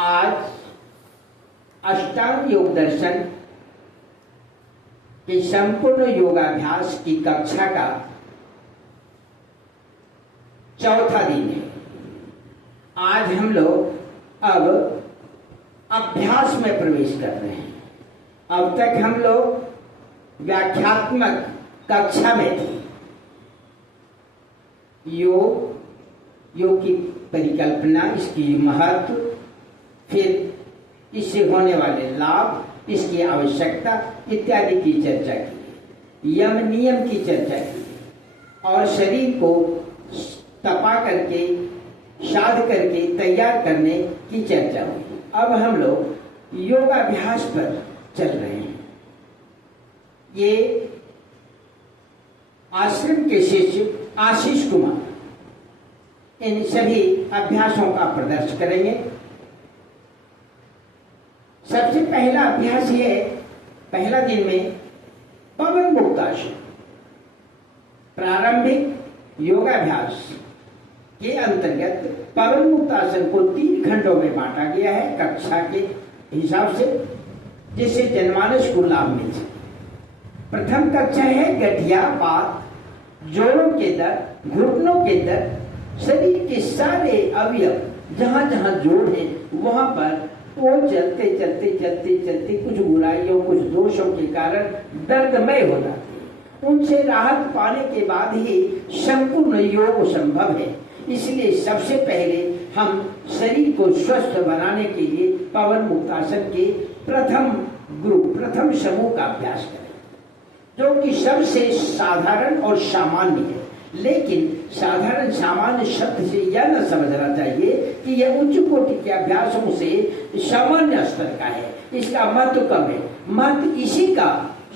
आज अष्टांग योग दर्शन के संपूर्ण योगाभ्यास की कक्षा का चौथा दिन है। आज हम लोग अब अभ्यास में प्रवेश कर रहे हैं। अब तक हम लोग व्याख्यात्मक कक्षा में थे। योग की परिकल्पना, इसकी महत्व, फिर इससे होने वाले लाभ, इसकी आवश्यकता इत्यादि की चर्चा की, यम नियम की चर्चा की और शरीर को तपा करके, साध करके तैयार करने की चर्चा हुई। अब हम लोग योगाभ्यास पर चल रहे हैं। ये आश्रम के शिष्य आशीष कुमार इन सभी अभ्यासों का प्रदर्शन करेंगे। सबसे पहला अभ्यास ये है, पहला दिन में पवन मुक्तासन। प्रारंभिक योगाभ्यास के अंतर्गत पवन मुक्तासन को 3 खंडों में बांटा गया है कक्षा के हिसाब से, जिससे जनमानस को लाभ मिल सके। प्रथम कक्षा है गठिया बात, जोड़ों के दर्द, घुटनों के दर्द, शरीर के सारे अवयव जहां जहां जोड़ है वहां पर वो चलते चलते चलते चलते कुछ बुराइयों, कुछ दोषों के कारण दर्दमय हो जाते हैं। उनसे राहत पाने के बाद ही संपूर्ण योग संभव है। इसलिए सबसे पहले हम शरीर को स्वस्थ बनाने के लिए पवन मुक्तासन के प्रथम समूह का अभ्यास करें, जो कि सबसे साधारण और सामान्य है। लेकिन साधारण सामान्य शब्द से यह न समझना चाहिए कि यह उच्च कोटि के अभ्यासों से सामान्य स्तर का है। इसका महत्व कम है। महत्व इसी का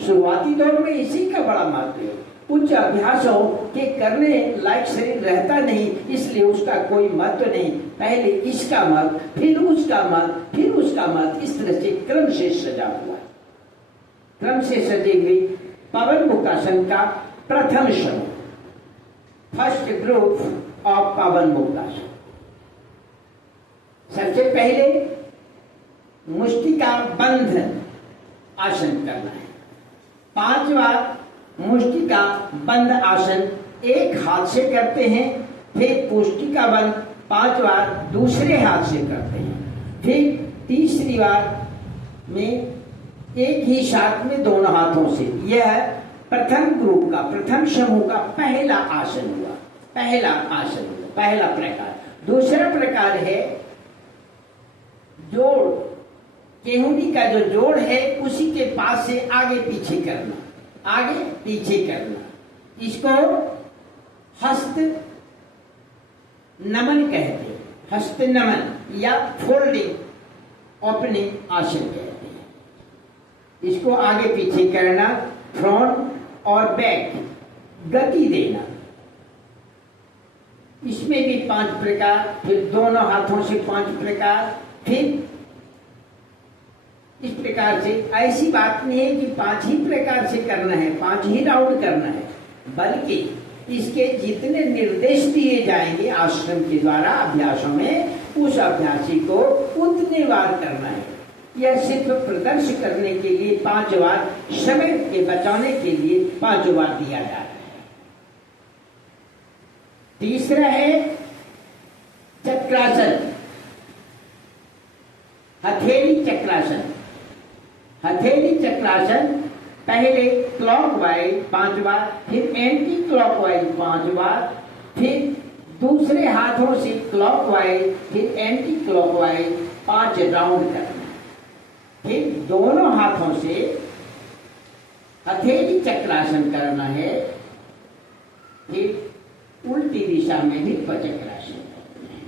शुरुआती दौर में इसी का बड़ा महत्व है। उच्च अभ्यासों के करने लायक शरीर रहता नहीं, इसलिए उसका कोई महत्व नहीं। पहले इसका महत्व, फिर उसका महत्व, फिर उसका महत्व, इस तरह से क्रम से सजा हुआ। क्रम से सजे हुए पवन मुक्तासन का प्रथम समूह, फर्स्ट ग्रुप ऑफ पवन मुक्तासन। सबसे पहले मुष्टिका बंध आसन करना है। 5 बार मुष्टिका बंद आसन एक हाथ से करते हैं, फिर पुष्टिका बंद 5 बार दूसरे हाथ से करते हैं, फिर तीसरी बार में एक ही साथ में दोनों हाथों से। यह प्रथम ग्रुप का, प्रथम समूह का पहला आसन हुआ, पहला आसन हुआ, पहला प्रकार। दूसरा प्रकार है जोड़, केहूनी का जो जोड़ है उसी के पास से आगे पीछे करना, आगे पीछे करना। इसको हस्त नमन कहते हैं, हस्त नमन या फोल्डिंग ओपनिंग आसन कहते हैं। इसको आगे पीछे करना, फ्रंट और बैक गति देना। इसमें भी 5 प्रकार, फिर दोनों हाथों से 5 प्रकार, फिर इस प्रकार से। ऐसी बात नहीं है कि 5 ही प्रकार से करना है, 5 ही राउंड करना है, बल्कि इसके जितने निर्देश दिए जाएंगे आश्रम के द्वारा अभ्यासों में, उस अभ्यासी को उतने बार करना है। यह सिर्फ प्रदर्शन करने के लिए 5 बार, समय के बचाने के लिए 5 बार दिया जा रहा है। तीसरा है चक्रासन, हथेली चक्रासन। हथेली चक्रासन पहले क्लॉकवाइज 5 बार, फिर एंटी क्लॉकवाइज 5 बार, फिर दूसरे हाथों से क्लॉकवाइज, फिर एंटी क्लॉकवाइज 5 राउंड करना, फिर दोनों हाथों से हथेली चक्रासन करना है, फिर उल्टी दिशा में भी चक्रासन करना है।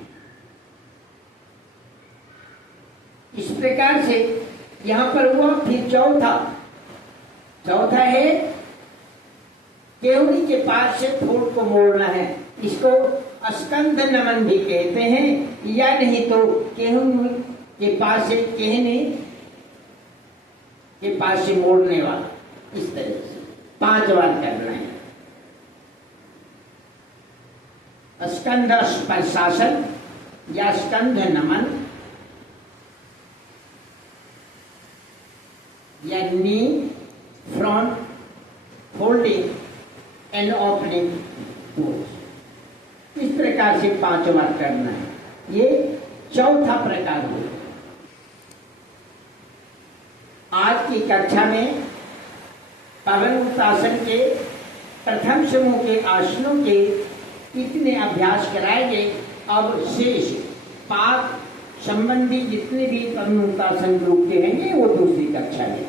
इस प्रकार से यहां पर हुआ। फिर चौथा है केहूनी के पास से ठोड़ को मोड़ना है। इसको स्कंध नमन भी कहते हैं, या नहीं तो केहूनी के पास से, कहने के पास से मोड़ने वाला। इस तरह से 5 बार करना है। स्कंध स्पर्शासन या स्कंध नमन या knee, front, folding and opening pose. इस प्रकार से 5 बार करना है। ये चौथा प्रकार है। आज की कक्षा में पवनमुक्तासन के प्रथम समूह के आसनों के इतने अभ्यास कराए गए। अब शेष पाक संबंधी जितने भी पवनमुक्तासन ग्रुप के हैं वो दूसरी कक्षा में